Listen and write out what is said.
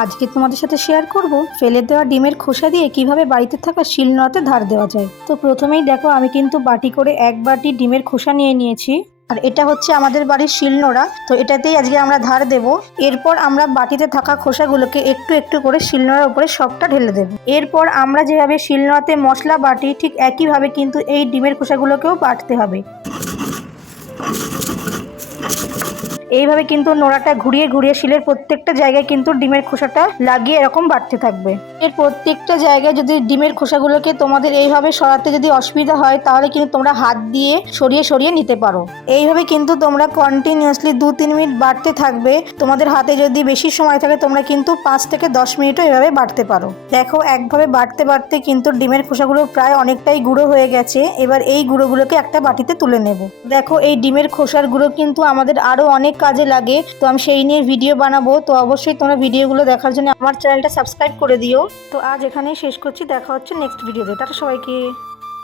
আজকে তোমাদের সাথে শেয়ার করব, ফেলে দেওয়া ডিমের খোসা দিয়ে কীভাবে বাড়িতে থাকা শিলনোড়াতে ধার দেওয়া যায়। তো প্রথমেই দেখো, আমি কিন্তু বাটি করে এক বাটি ডিমের খোসা নিয়ে নিয়েছি। আর এটা হচ্ছে আমাদের বাড়ির শিলনোড়া, তো এটাতেই আজকে আমরা ধার দেব। এরপর আমরা বাটিতে থাকা খোসাগুলোকে একটু একটু করে শিলনোড়ার উপরে সবটা ঢেলে দেব। এরপর আমরা যেভাবে শিলনোড়াতে মশলা, বাটি ঠিক একইভাবে কিন্তু এই ডিমের খোসাগুলোকেও বাটতে হবে। এইভাবে কিন্তু নোড়াটা ঘুরিয়ে ঘুরিয়ে শিলের প্রত্যেকটা জায়গায় কিন্তু ডিমের খোসাটা লাগিয়ে এরকম বাড়তে থাকবে। এর প্রত্যেকটা জায়গায় যদি ডিমের খোসাগুলোকে তোমাদের এইভাবে সরাতে যদি অসুবিধা হয়, তাহলে কিন্তু তোমরা হাত দিয়ে সরিয়ে সরিয়ে নিতে পারো। এইভাবে কিন্তু তোমরা কন্টিনিউয়াসলি দু তিন মিনিট বাড়তে থাকবে। তোমাদের হাতে যদি বেশি সময় থাকে, তোমরা কিন্তু পাঁচ থেকে দশ মিনিটও এভাবে বাড়তে পারো। দেখো, একভাবে বাড়তে বাড়তে কিন্তু ডিমের খোসাগুলো প্রায় অনেকটাই গুঁড়ো হয়ে গেছে। এবার এই গুঁড়োগুলোকে একটা বাটিতে তুলে নেব। দেখো, এই ডিমের খোসার গুঁড়ো কিন্তু আমাদের আরও অনেক কাজে লাগে, তো আমি সেই নিয়ে ভিডিও বানাবো। তো অবশ্যই তোমরা ভিডিওগুলো দেখার জন্য আমার চ্যানেলটা সাবস্ক্রাইব করে দিও। তো আজ এখানেই শেষ করছি, দেখা হচ্ছে নেক্সট ভিডিওতে টাটা সবাইকে।